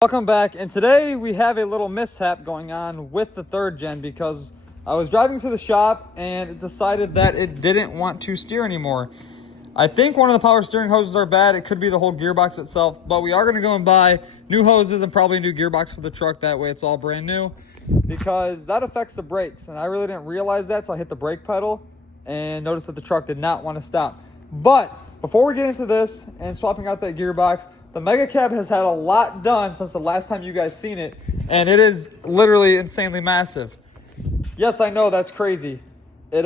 Welcome back, and today we have a little mishap going on with the third gen because I was driving to the shop and it decided that it didn't want to steer anymore. I think one of the power steering hoses are bad. It could be the whole gearbox itself, but we are going to go and buy new hoses and probably a new gearbox for the truck. That way it's all brand new because that affects the brakes, and I really didn't realize that, so I hit the brake pedal and noticed that the truck did not want to stop. But before we get into this and swapping out that gearbox, the Mega Cab has had a lot done since the last time you guys seen it, and it is literally insanely massive. Yes, I know, that's crazy. It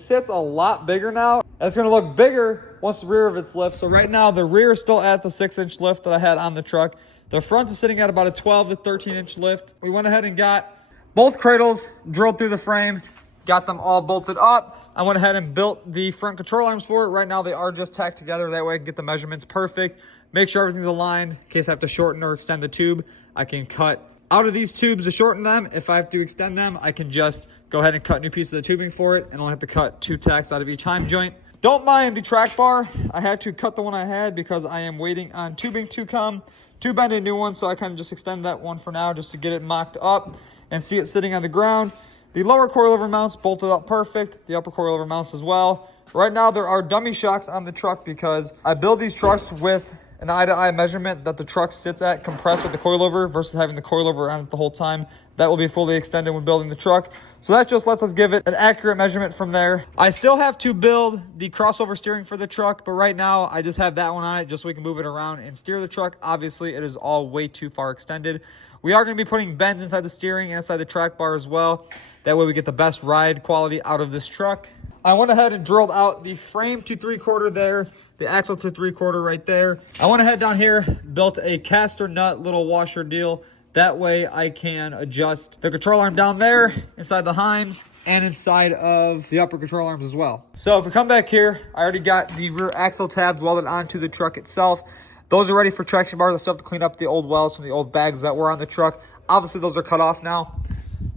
sits a lot bigger now, and it's gonna look bigger once the rear of it's lift. So right now, the rear is still at the 6-inch lift that I had on the truck. The front is sitting at about a 12 to 13-inch lift. We went ahead and got both cradles drilled through the frame, got them all bolted up. I went ahead and built the front control arms for it. Right now, they are just tacked together. That way I can get the measurements perfect. Make sure everything's aligned. In case I have to shorten or extend the tube, I can cut out of these tubes to shorten them. If I have to extend them, I can just go ahead and cut new pieces of tubing for it, and I'll have to cut 2 tacks out of each heim joint. Don't mind the track bar. I had to cut the one I had because I am waiting on tubing to come to bend a new one, so I kind of just extend that one for now just to get it mocked up and see it sitting on the ground. The lower coilover mounts bolted up perfect, the upper coilover mounts as well. Right now, there are dummy shocks on the truck because I build these trucks with an eye-to-eye measurement that the truck sits at compressed with the coilover versus having the coilover on it the whole time. That will be fully extended when building the truck. So that just lets us give it an accurate measurement from there. I still have to build the crossover steering for the truck, but right now I just have that one on it just so we can move it around and steer the truck. Obviously, it is all way too far extended. We are going to be putting bends inside the steering and inside the track bar as well. That way we get the best ride quality out of this truck. I went ahead and drilled out the frame to 3/4 there, the axle to 3/4 right there. I went ahead down here, built a caster nut little washer deal. That way I can adjust the control arm down there, inside the heims, and inside of the upper control arms as well. So if we come back here, I already got the rear axle tabs welded onto the truck itself. Those are ready for traction bars. I still have to clean up the old welds from the old bags that were on the truck. Obviously those are cut off now,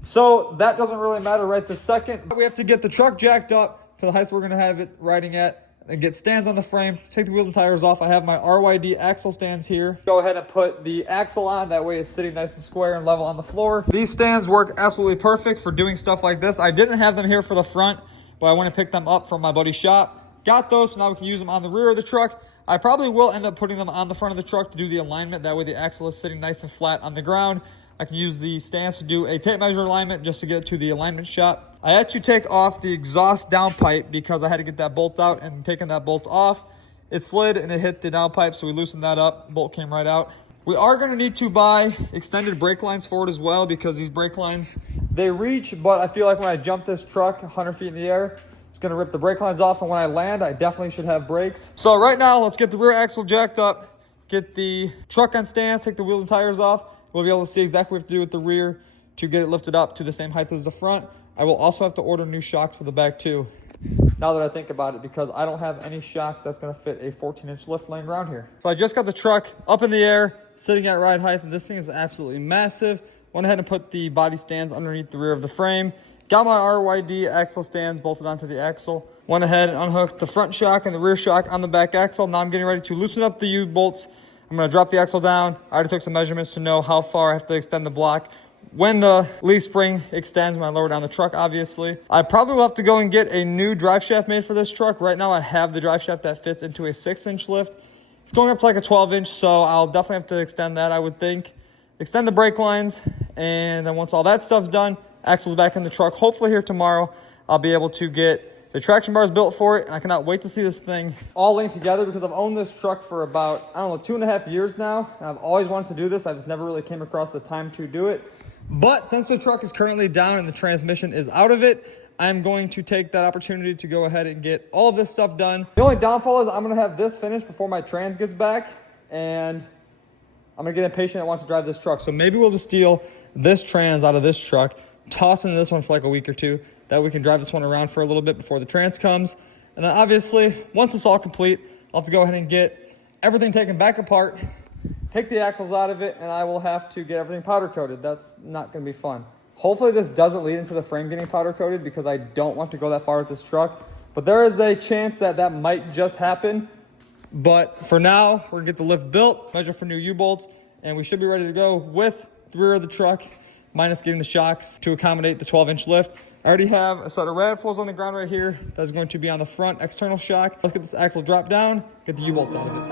so that doesn't really matter right this second. We have to get the truck jacked up to the height we're going to have it riding at, and get stands on the frame, take the wheels and tires off. I have my RYD axle stands here. Go ahead and put the axle on, that way it's sitting nice and square and level on the floor. These stands work absolutely perfect for doing stuff like this. I didn't have them here for the front, but I went and picked them up from my buddy's shop. Got those, so now we can use them on the rear of the truck. I probably will end up putting them on the front of the truck to do the alignment. That way the axle is sitting nice and flat on the ground. I can use the stands to do a tape measure alignment just to get to the alignment shot. I had to take off the exhaust downpipe because I had to get that bolt out, and taking that bolt off, it slid and it hit the downpipe, so we loosened that up. Bolt came right out. We are going to need to buy extended brake lines for it as well because these brake lines, they reach, but I feel like when I jump this truck 100 feet in the air, it's going to rip the brake lines off, and when I land, I definitely should have brakes. So right now, let's get the rear axle jacked up, get the truck on stands, take the wheels and tires off. We'll be able to see exactly what we have to do with the rear to get it lifted up to the same height as the front. I will also have to order new shocks for the back too, now that I think about it, because I don't have any shocks that's going to fit a 14-inch lift laying around here. So I just got the truck up in the air, sitting at ride height, and this thing is absolutely massive. Went ahead and put the body stands underneath the rear of the frame. Got my RYD axle stands bolted onto the axle. Went ahead and unhooked the front shock and the rear shock on the back axle. Now I'm getting ready to loosen up the U-bolts. I'm going to drop the axle down. I already took some measurements to know how far I have to extend the block when the leaf spring extends, when I lower down the truck, obviously. I probably will have to go and get a new drive shaft made for this truck. Right now, I have the drive shaft that fits into a 6-inch lift. It's going up to like a 12-inch, so I'll definitely have to extend that, I would think. Extend the brake lines, and then once all that stuff's done, axle's back in the truck. Hopefully here tomorrow, I'll be able to get the traction bars built for it, and I cannot wait to see this thing all linked together because I've owned this truck for about, I don't know, 2.5 years now. And I've always wanted to do this. I just never really came across the time to do it. But since the truck is currently down and the transmission is out of it, I'm going to take that opportunity to go ahead and get all of this stuff done. The only downfall is I'm going to have this finished before my trans gets back, and I'm going to get impatient and want to drive this truck. So maybe we'll just steal this trans out of this truck, toss into this one for like a week or two. That we can drive this one around for a little bit before the trans comes. And then obviously, once it's all complete, I'll have to go ahead and get everything taken back apart, take the axles out of it, and I will have to get everything powder coated. That's not going to be fun. Hopefully this doesn't lead into the frame getting powder coated because I don't want to go that far with this truck. But there is a chance that that might just happen. But for now, we're going to get the lift built, measure for new U-bolts, and we should be ready to go with the rear of the truck, minus getting the shocks to accommodate the 12-inch lift. I already have a set of rad floors on the ground right here. That's going to be on the front external shock. Let's get this axle dropped down, get the U-bolts out of it.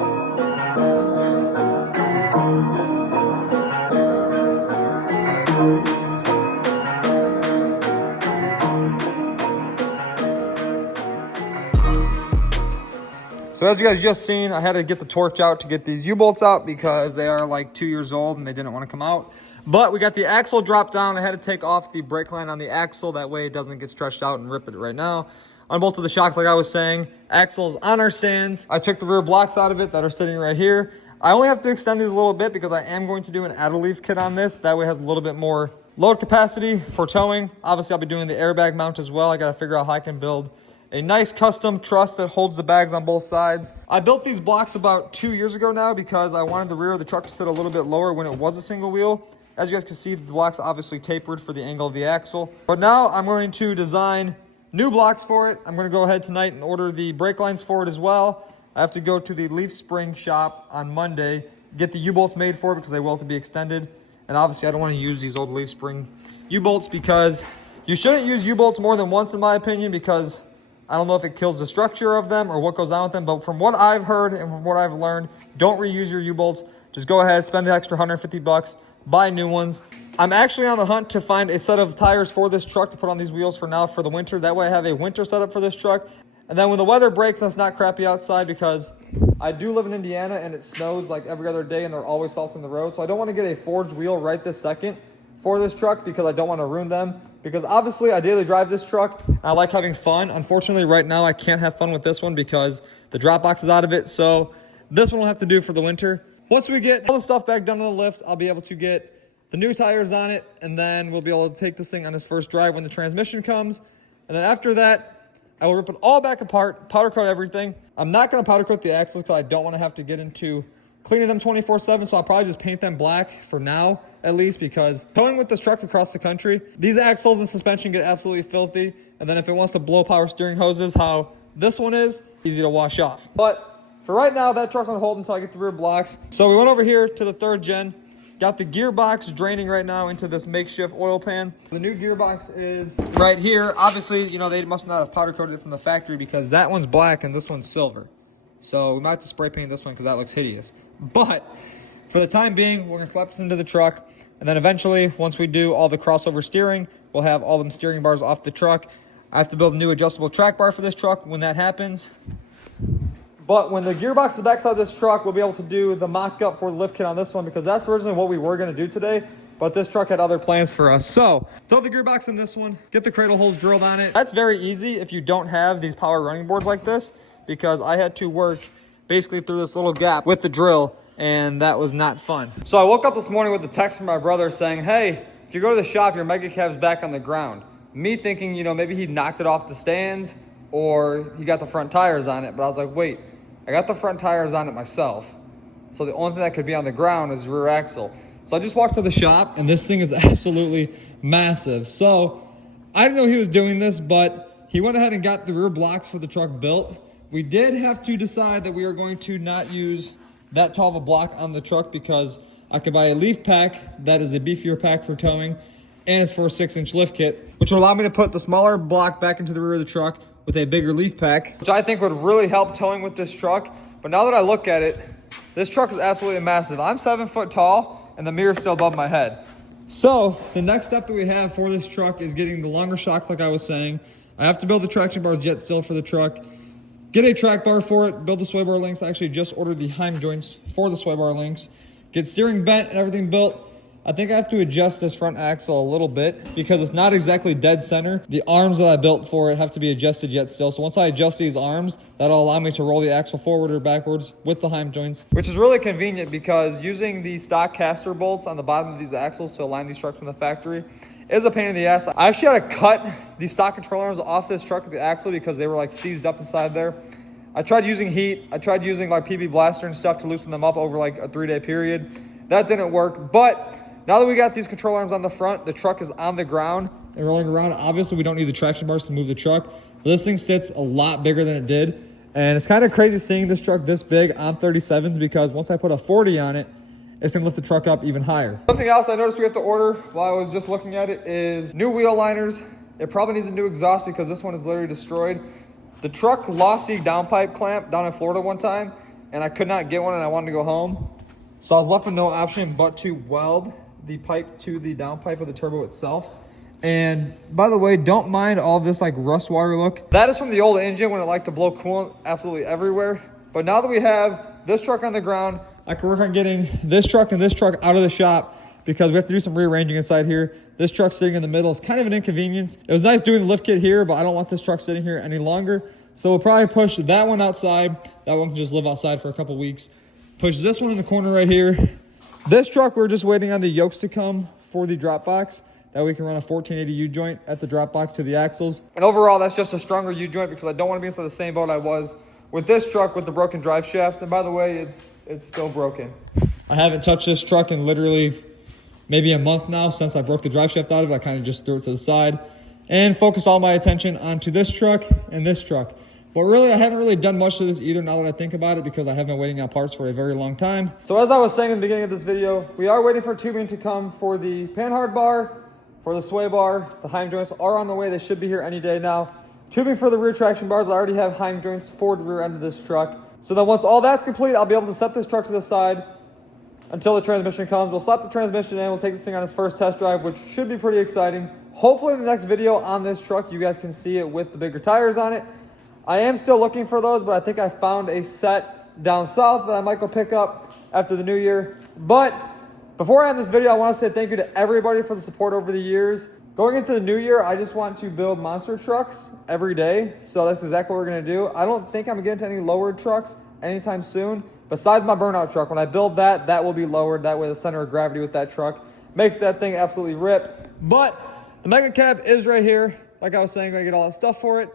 So as you guys just seen, I had to get the torch out to get these U-bolts out because they are like 2 years old and they didn't want to come out. But we got the axle dropped down. I had to take off the brake line on the axle. That way it doesn't get stretched out and rip it right now. Unbolted the shocks like I was saying. Axle's on our stands. I took the rear blocks out of it that are sitting right here. I only have to extend these a little bit because I am going to do an add-a-leaf kit on this. That way it has a little bit more load capacity for towing. Obviously, I'll be doing the airbag mount as well. I got to figure out how I can build a nice custom truss that holds the bags on both sides. I built these blocks about 2 years ago now because I wanted the rear of the truck to sit a little bit lower when it was a single wheel. As you guys can see, the blocks obviously tapered for the angle of the axle. But now I'm going to design new blocks for it. I'm going to go ahead tonight and order the brake lines for it as well. I have to go to the leaf spring shop on Monday, get the U-bolts made for it because they will have to be extended. And obviously I don't want to use these old leaf spring U-bolts because you shouldn't use U-bolts more than once in my opinion, because I don't know if it kills the structure of them or what goes on with them. But from what I've heard and from what I've learned, don't reuse your U-bolts. Just go ahead, spend the extra $150, buy new ones. I'm actually on the hunt to find a set of tires for this truck to put on these wheels for now for the winter. That way I have a winter setup for this truck. And then when the weather breaks and it's not crappy outside, because I do live in Indiana and it snows like every other day and they're always salting the road. So I don't want to get a forged wheel right this second for this truck because I don't want to ruin them. Because obviously I daily drive this truck. I like having fun. Unfortunately, right now I can't have fun with this one because the drop box is out of it. So this one will have to do for the winter. Once we get all the stuff back done on the lift, I'll be able to get the new tires on it, and then we'll be able to take this thing on its first drive when the transmission comes. And then after that, I will rip it all back apart, powder coat everything. I'm not going to powder coat the axles because I don't want to have to get into cleaning them 24/7, so I'll probably just paint them black for now, at least, because towing with this truck across the country, these axles and suspension get absolutely filthy. And then if it wants to blow power steering hoses, how this one is, easy to wash off. But for right now, that truck's on hold until I get the rear blocks. So we went over here to the 3rd gen. Got the gearbox draining right now into this makeshift oil pan. The new gearbox is right here. Obviously, you know, they must not have powder coated it from the factory because that one's black and this one's silver. So we might have to spray paint this one because that looks hideous. But for the time being, we're gonna slap this into the truck. And then eventually, once we do all the crossover steering, we'll have all them steering bars off the truck. I have to build a new adjustable track bar for this truck when that happens. But when the gearbox is backside of this truck, we'll be able to do the mock-up for the lift kit on this one because that's originally what we were going to do today. But this truck had other plans for us. So throw the gearbox in this one, get the cradle holes drilled on it. That's very easy if you don't have these power running boards like this, because I had to work basically through this little gap with the drill, and that was not fun. So I woke up this morning with a text from my brother saying, hey, if you go to the shop, your mega cab's back on the ground. Me thinking, you know, maybe he knocked it off the stands or he got the front tires on it. But I was like, wait. I got the front tires on it myself. So the only thing that could be on the ground is the rear axle. So I just walked to the shop and this thing is absolutely massive. So I didn't know he was doing this, but he went ahead and got the rear blocks for the truck built. We did have to decide that we are going to not use that tall of a block on the truck because I could buy a leaf pack that is a beefier pack for towing, and it's for a 6-inch lift kit, which will allow me to put the smaller block back into the rear of the truck with a bigger leaf pack, which I think would really help towing with this truck. But now that I look at it, this truck is absolutely massive. I'm 7 foot tall and the mirror's still above my head. So the next step that we have for this truck is getting the longer shock like I was saying. I have to build the traction bars jet still for the truck, get a track bar for it, build the sway bar links. I actually just ordered the Heim joints for the sway bar links, get steering bent and everything built. I think I have to adjust this front axle a little bit because it's not exactly dead center. The arms that I built for it have to be adjusted yet still. So once I adjust these arms, that'll allow me to roll the axle forward or backwards with the Heim joints, which is really convenient because using the stock caster bolts on the bottom of these axles to align these trucks from the factory is a pain in the ass. I actually had to cut the stock control arms off this truck with the axle because they were like seized up inside there. I tried using heat. I tried using like PB Blaster and stuff to loosen them up over like a 3-day period. That didn't work, but now that we got these control arms on the front, the truck is on the ground and rolling around. Obviously, we don't need the traction bars to move the truck. But this thing sits a lot bigger than it did. And it's kind of crazy seeing this truck this big on 37s because once I put a 40 on it, it's gonna lift the truck up even higher. Something else I noticed we have to order while I was just looking at it is new wheel liners. It probably needs a new exhaust because this one is literally destroyed. The truck lost the downpipe clamp down in Florida one time, and I could not get one and I wanted to go home. So I was left with no option but to weld the pipe to the downpipe of the turbo itself. And by the way, don't mind all this like rust water look. That is from the old engine when it liked to blow coolant absolutely everywhere. But now that we have this truck on the ground, I can work on getting this truck and this truck out of the shop because we have to do some rearranging inside here. This truck sitting in the middle is kind of an inconvenience. It was nice doing the lift kit here, but I don't want this truck sitting here any longer. So we'll probably push that one outside. That one can just live outside for a couple weeks. Push this one in the corner right here. This truck, we're just waiting on the yokes to come for the drop box. That we can run a 1480 U-joint at the drop box to the axles. And overall, that's just a stronger U-joint because I don't want to be inside the same boat I was with this truck with the broken drive shafts. And by the way, it's still broken. I haven't touched this truck in literally maybe a month now since I broke the drive shaft out of it. I kind of just threw it to the side and focused all my attention onto this truck and this truck. But really, I haven't really done much to this either now that I think about it because I have been waiting on parts for a very long time. So as I was saying in the beginning of this video, we are waiting for tubing to come for the panhard bar, for the sway bar. The Heim joints are on the way. They should be here any day now. Tubing for the rear traction bars. I already have Heim joints for the rear end of this truck. So then once all that's complete, I'll be able to set this truck to the side until the transmission comes. We'll slap the transmission in. We'll take this thing on its first test drive, which should be pretty exciting. Hopefully in the next video on this truck, you guys can see it with the bigger tires on it. I am still looking for those, but I think I found a set down south that I might go pick up after the new year. But before I end this video, I want to say thank you to everybody for the support over the years. Going into the new year, I just want to build monster trucks every day. So that's exactly what we're going to do. I don't think I'm going to get into any lowered trucks anytime soon. Besides my burnout truck, when I build that, that will be lowered. That way the center of gravity with that truck makes that thing absolutely rip. But the mega cab is right here. Like I was saying, I get all that stuff for it.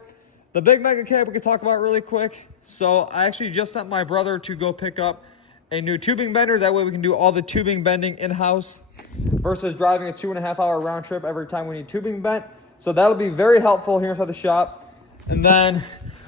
The big mega cab we could talk about really quick. So I actually just sent my brother to go pick up a new tubing bender. That way we can do all the tubing bending in-house versus driving a 2.5 hour round trip every time we need tubing bent. So that'll be very helpful here inside the shop. And then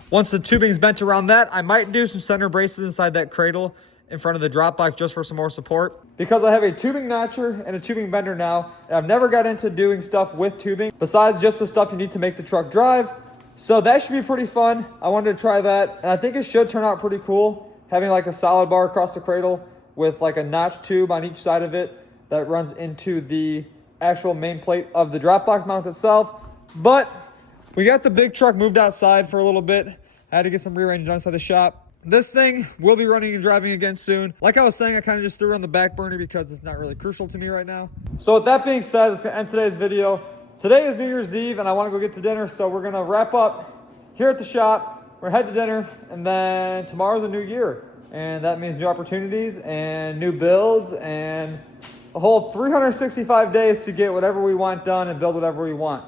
once the tubing's bent around that, I might do some center braces inside that cradle in front of the drop box just for some more support. Because I have a tubing notcher and a tubing bender now, and I've never got into doing stuff with tubing besides just the stuff you need to make the truck drive. So that should be pretty fun. I wanted to try that, and I think it should turn out pretty cool. Having like a solid bar across the cradle with like a notch tube on each side of it that runs into the actual main plate of the drop box mount itself. But we got the big truck moved outside for a little bit. I had to get some rearranging done inside the shop. This thing will be running and driving again soon. Like I was saying, I kind of just threw it on the back burner because it's not really crucial to me right now. So with that being said, let's end today's video. Today is New Year's Eve and I want to go get to dinner. So we're going to wrap up here at the shop. We're head to dinner, and then tomorrow's a new year. And that means new opportunities and new builds and a whole 365 days to get whatever we want done and build whatever we want.